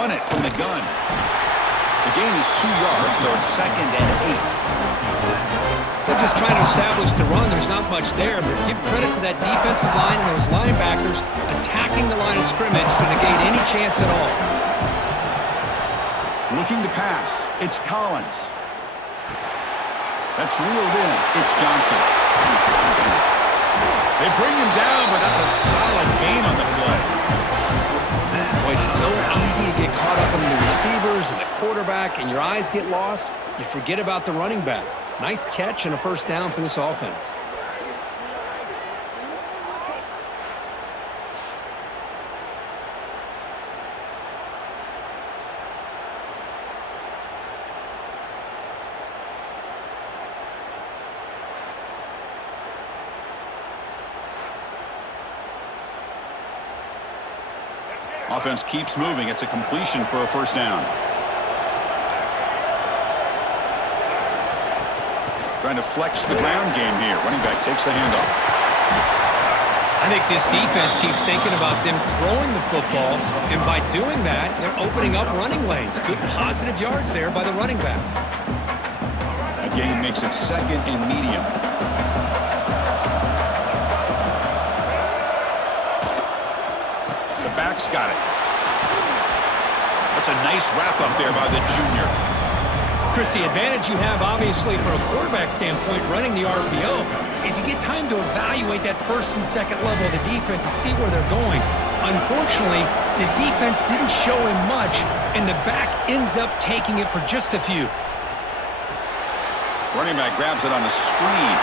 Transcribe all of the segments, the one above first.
run it from the gun. The gain is 2 yards, so it's 2nd and 8. They're just trying to establish the run. There's not much there, but give credit to that defensive line and those linebackers attacking the line of scrimmage to negate any chance at all. Looking to pass. It's Collins. That's reeled in. It's Johnson. They bring him down, but that's a solid gain on the play. Boy, it's so easy to get caught up in the receivers and the quarterback, and your eyes get lost. You forget about the running back. Nice catch and a first down for this offense. Offense keeps moving. It's a completion for a first down. Trying to flex the ground game here. Running back takes the handoff. I think this defense keeps thinking about them throwing the football, and by doing that, they're opening up running lanes. Good positive yards there by the running back. A gain makes it 2nd and medium. The back's got it. That's a nice wrap-up there by the junior. Chris, the advantage you have, obviously, from a quarterback standpoint, running the RPO, is you get time to evaluate that first and second level of the defense and see where they're going. Unfortunately, the defense didn't show him much, and the back ends up taking it for just a few. Running back grabs it on the screen.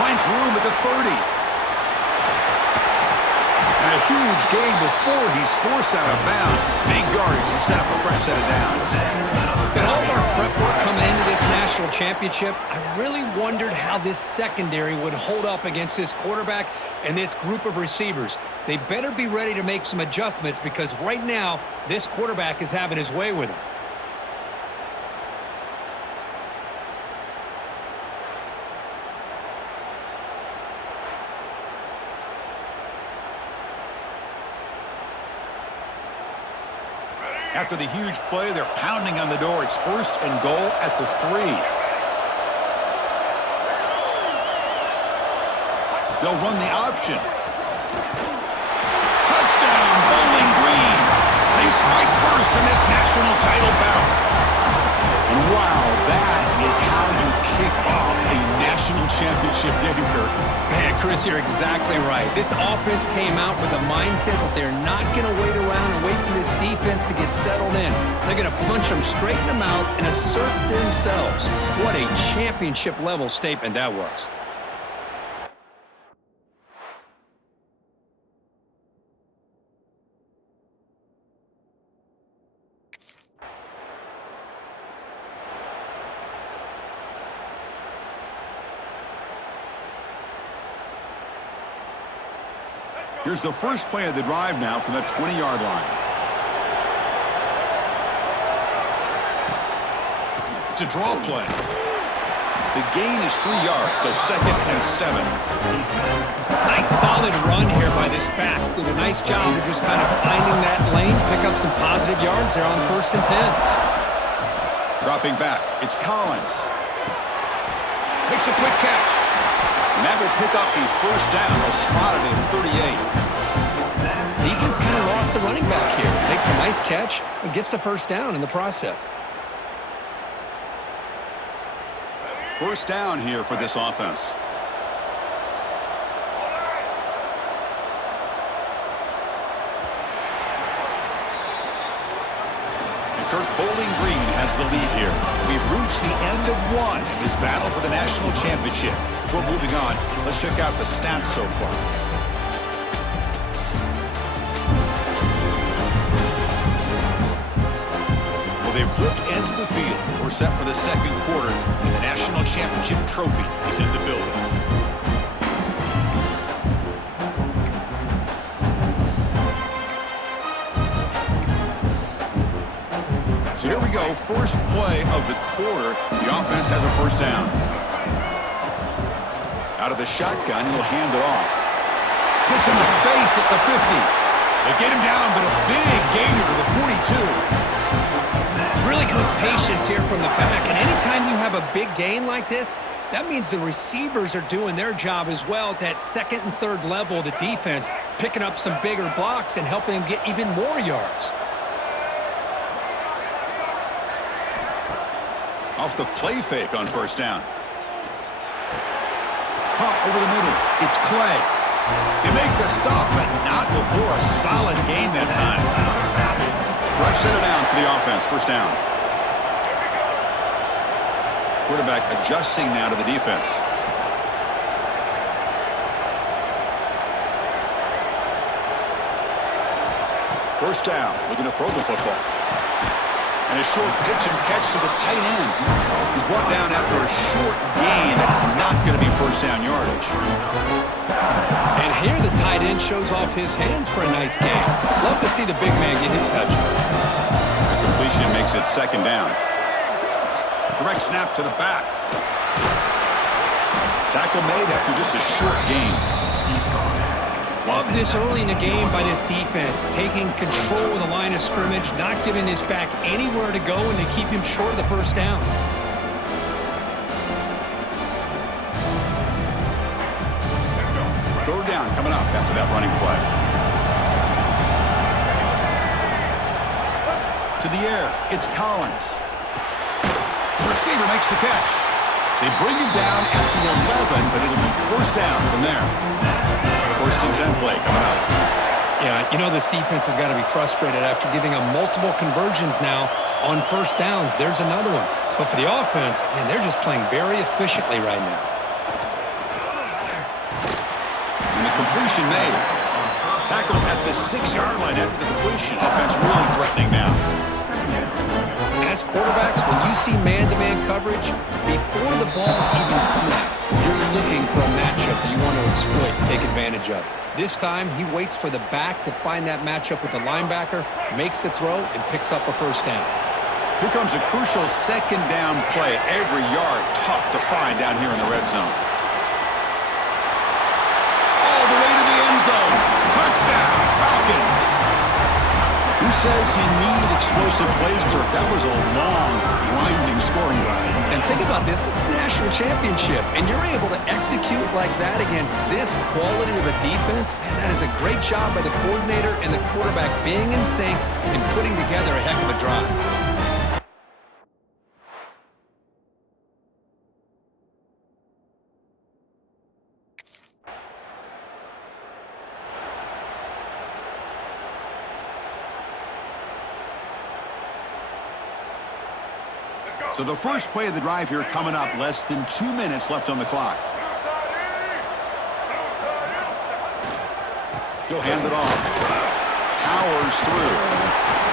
Finds room at the 30. And a huge gain before he's forced out of bounds. Big yardage to set up a fresh set of downs. In all of our prep work coming into this national championship, I really wondered how this secondary would hold up against this quarterback and this group of receivers. They better be ready to make some adjustments because right now, this quarterback is having his way with him. After the huge play, they're pounding on the door. It's 1st and goal at the 3. They'll run the option. Touchdown, Bowling Green. They strike first in this national title bout. And wow, that is how you kick off a national championship game, Kirk. Man, Chris, you're exactly right. This offense came out with a mindset that they're not going to wait around and wait for this defense to get settled in. They're going to punch them straight in the mouth and assert themselves. What a championship-level statement that was. Here's the first play of the drive now from the 20-yard line. It's a draw play. The gain is 3 yards, so 2nd and 7. Nice solid run here by this back. Did a nice job of just kind of finding that lane, pick up some positive yards there on 1st and 10. Dropping back, it's Collins. Makes a quick catch. And that will pick up a first down. They'll spot it at 38. Defense kind of lost the running back here. Makes a nice catch and gets the first down in the process. First down here for this offense. And Kirk, Bowling Green has the lead here. We've reached the end of one in this battle for the national championship. Before moving on, let's check out the stats so far. Well, they've flipped into the field. We're set for the second quarter, and the national championship trophy is in the building. So here we go, first play of the quarter. The offense has a first down. Out of the shotgun, he'll hand it off. Gets into space at the 50. They get him down, but a big gainer to the 42. Really good patience here from the back. And anytime you have a big gain like this, that means the receivers are doing their job as well at that second and third level of the defense, picking up some bigger blocks and helping them get even more yards. Off the play fake on first down. Caught over the middle. It's Clay. They make the stop, but not before a solid gain that time. Fresh set of downs for the offense. First down. Quarterback adjusting now to the defense. First down. Looking to throw the football. And a short pitch and catch to the tight end. He's brought down after a short gain that's not going to be first down yardage. And here the tight end shows off his hands for a nice gain. Love to see the big man get his touches. The completion makes it second down. Direct snap to the back. Tackle made after just a short gain. Love this early in the game by this defense, taking control of the line of scrimmage, not giving this back anywhere to go, and they keep him short of the first down. Third down coming up after that running play. To the air, it's Collins. The receiver makes the catch. They bring him down at the 11, but it'll be first down from there. First and 10 play coming up. Yeah, you know this defense has got to be frustrated after giving them multiple conversions now on first downs. There's another one. But for the offense, man, they're just playing very efficiently right now. And the completion made. Tackled at the 6-yard line after the completion. Offense really threatening now. As quarterbacks, when you see man-to-man coverage, before the ball's even snapped, you're looking for a matchup that you want to exploit, take advantage of. This time, he waits for the back to find that matchup with the linebacker, makes the throw, and picks up a first down. Here comes a crucial second down play. Every yard tough to find down here in the red zone. All the way to the end zone. Touchdown, Falcons. Who says you need explosive plays, Kirk? That was a long, winding scoring drive. And think about this. This is a national championship, and you're able to execute like that against this quality of a defense. Man, that is a great job by the coordinator and the quarterback being in sync and putting together a heck of a drive. So the first play of the drive here coming up, less than 2 minutes left on the clock. He'll hand it off. Powers through.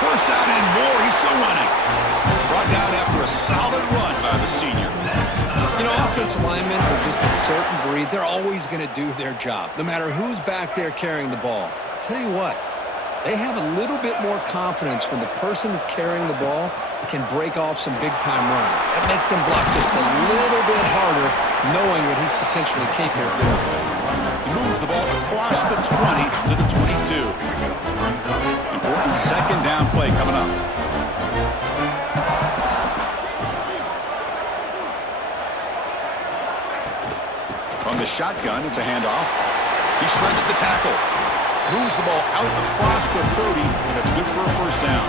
First down and more. He's still running. Brought down after a solid run by the senior. You know, offensive linemen are just a certain breed. They're always going to do their job, no matter who's back there carrying the ball. I'll tell you what, they have a little bit more confidence when the person that's carrying the ball can break off some big-time runs. That makes them block just a little bit harder, knowing what he's potentially capable of doing. He moves the ball across the 20 to the 22. Important second down play coming up. From the shotgun, it's a handoff. He shreds the tackle. Moves the ball out across the 30, and that's good for a first down.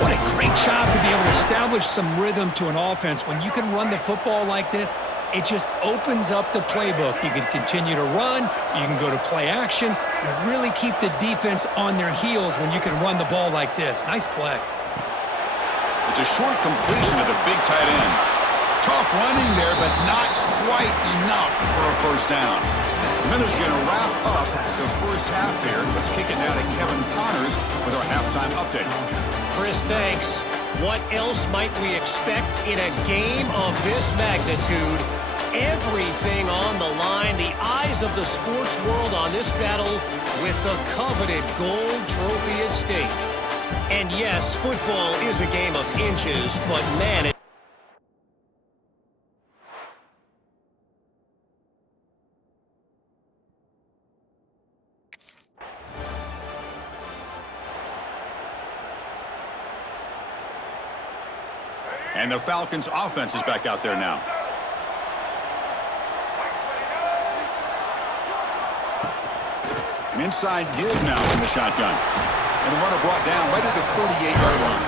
What a great job to be able to establish some rhythm to an offense. When you can run the football like this, it just opens up the playbook. You can continue to run. You can go to play action. You really keep the defense on their heels when you can run the ball like this. Nice play. It's a short completion of the big tight end. Tough running there, but not quite enough for a first down. The Miners going to wrap up the first half here. Let's kick it now to Kevin Connors with our halftime update. Chris, thanks. What else might we expect in a game of this magnitude? Everything on the line, the eyes of the sports world on this battle with the coveted gold trophy at stake. And yes, football is a game of inches, but man, And the Falcons offense is back out there now. An inside give now from the shotgun. And the runner brought down right at the 38-yard line.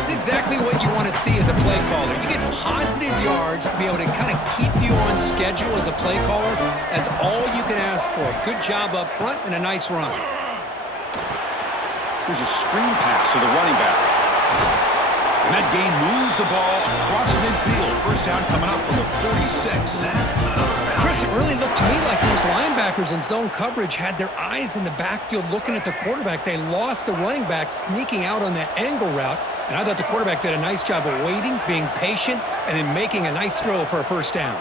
It's exactly what you want to see as a play caller. You get positive yards to be able to kind of keep you on schedule as a play caller. That's all you can ask for. Good job up front and a nice run. Here's a screen pass to the running back. And that game moves the ball across midfield. First down coming up from the 46. Chris, it really looked to me like those linebackers in zone coverage had their eyes in the backfield looking at the quarterback. They lost the running back sneaking out on that angle route. And I thought the quarterback did a nice job of waiting, being patient, and then making a nice throw for a first down.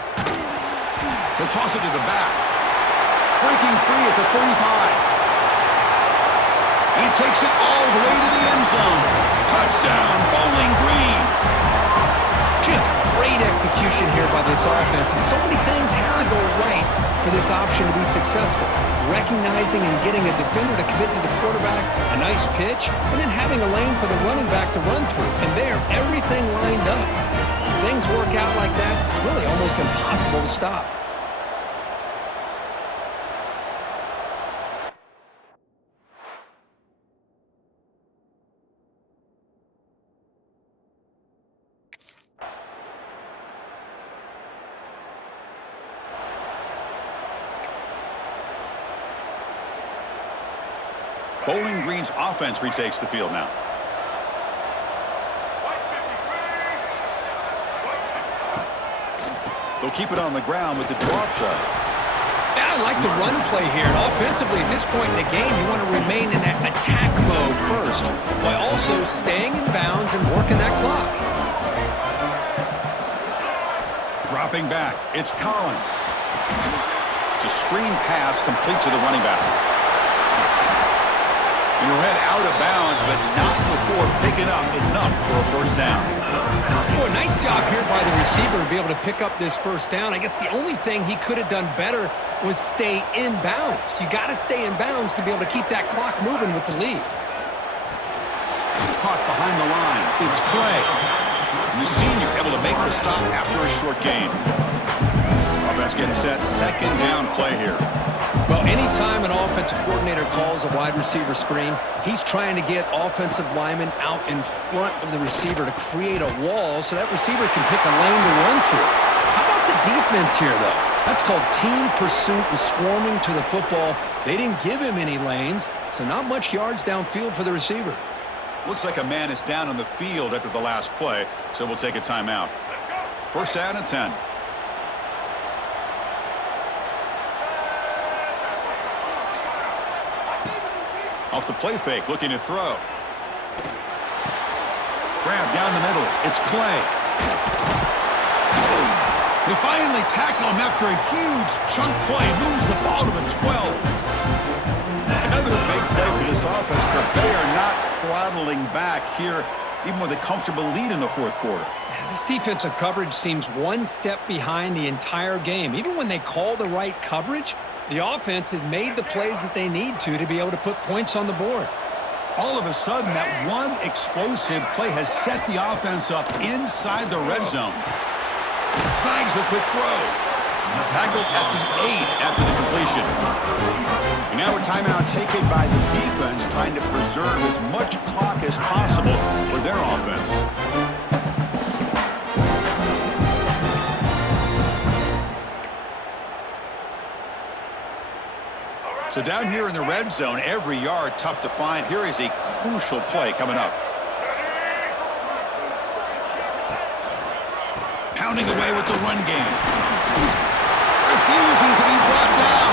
He'll toss it to the back. Breaking free at the 35. And he takes it all the way to the end zone. Touchdown, Bowling Green. Just great execution here by this offense. And so many things have to go right for this option to be successful. Recognizing and getting a defender to commit to the quarterback, a nice pitch, and then having a lane for the running back to run through. And there, everything lined up. When things work out like that, it's really almost impossible to stop. Bowling Green's offense retakes the field now. They'll keep it on the ground with the draw play. Yeah, I like the run play here. And offensively, at this point in the game, you want to remain in that attack mode first, while also staying in bounds and working that clock. Dropping back, it's Collins. It's a screen pass complete to the running back. And he'll head out of bounds, but not before picking up enough for a first down. Boy, nice job here by the receiver to be able to pick up this first down. I guess the only thing he could have done better was stay in bounds. You got to stay in bounds to be able to keep that clock moving with the lead. Caught behind the line. It's Clay. And the senior able to make the stop after a short gain. Offense getting set. Second down play here. Well, anytime an offensive coordinator calls a wide receiver screen, he's trying to get offensive linemen out in front of the receiver to create a wall so that receiver can pick a lane to run through. How about the defense here, though? That's called team pursuit and swarming to the football. They didn't give him any lanes, so not much yards downfield for the receiver. Looks like a man is down on the field after the last play, so we'll take a timeout. First down and 10. Off the play fake, looking to throw. Grab down the middle. It's Clay. They finally tackle him after a huge chunk play. Moves the ball to the 12. Another big play for this offense, but they are not throttling back here, even with a comfortable lead in the fourth quarter. Yeah, this defensive coverage seems one step behind the entire game. Even when they call the right coverage, the offense has made the plays that they need to be able to put points on the board. All of a sudden, that one explosive play has set the offense up inside the red zone. Snags the quick throw. Tackled at the 8 after the completion. And now a timeout taken by the defense, trying to preserve as much clock as possible for their offense. So down here in the red zone, every yard tough to find. Here is a crucial play coming up. Pounding away with the run game. Refusing to be brought down.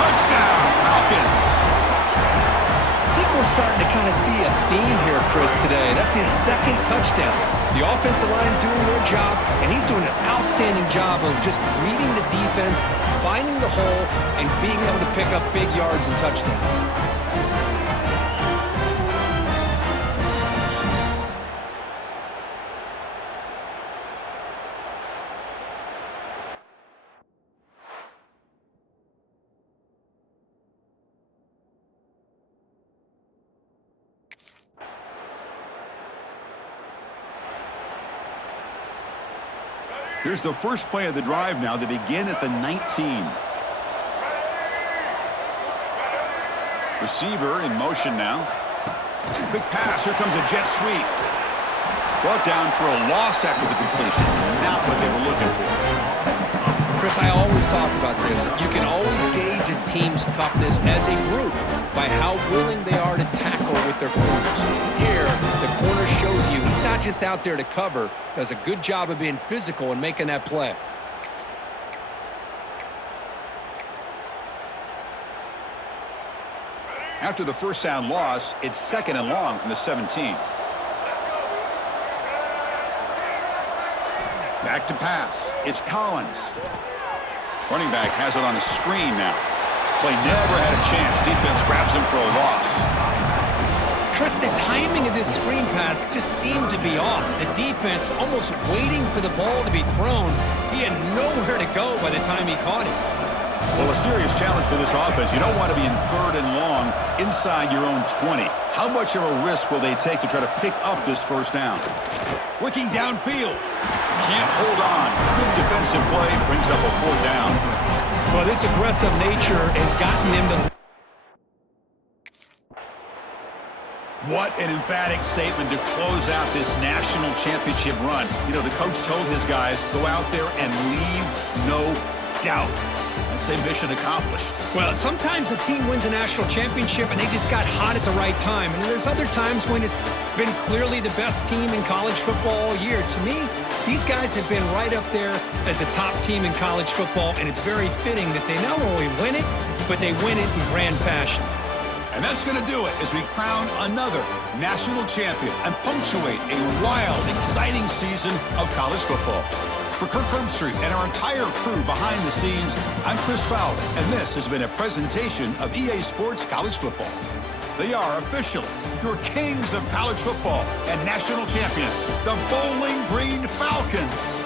Touchdown, Falcons. I think we're starting to kind of see a theme here, Chris, today. That's his second touchdown. The offensive line doing their job, and he's doing an outstanding job of just reading the defense, finding the hole, and being able to pick up big yards and touchdowns. Here's the first play of the drive now. They begin at the 19. Receiver in motion now. Quick pass. Here comes a jet sweep. Brought down for a loss after the completion. Not what they were looking for. Chris, I always talk about this. You can always gauge a team's toughness as a group by how willing they are to tackle with their corners. Here, the corner shows you he's not just out there to cover, does a good job of being physical and making that play. After the first down loss, it's 2nd and long from the 17. Back to pass. It's Collins. Running back has it on a screen now. Play never had a chance. Defense grabs him for a loss. Chris, the timing of this screen pass just seemed to be off. The defense almost waiting for the ball to be thrown. He had nowhere to go by the time he caught it. Well, a serious challenge for this offense. You don't want to be in 3rd and long inside your own 20. How much of a risk will they take to try to pick up this first down? Looking downfield. Can't hold on. Good defensive play. Brings up a 4th down. Well, this aggressive nature has gotten them to... What an emphatic statement to close out this national championship run. You know, the coach told his guys, go out there and leave no doubt. I'd say mission accomplished. Well, sometimes a team wins a national championship and they just got hot at the right time. And there's other times when it's been clearly the best team in college football all year. To me, these guys have been right up there as a top team in college football, and it's very fitting that they not only win it, but they win it in grand fashion. And that's going to do it as we crown another national champion and punctuate a wild, exciting season of college football. For Kirk Herbstreit and our entire crew behind the scenes, I'm Chris Fowler, and this has been a presentation of EA Sports College Football. They are officially your kings of college football and national champions, the Bowling Green Falcons.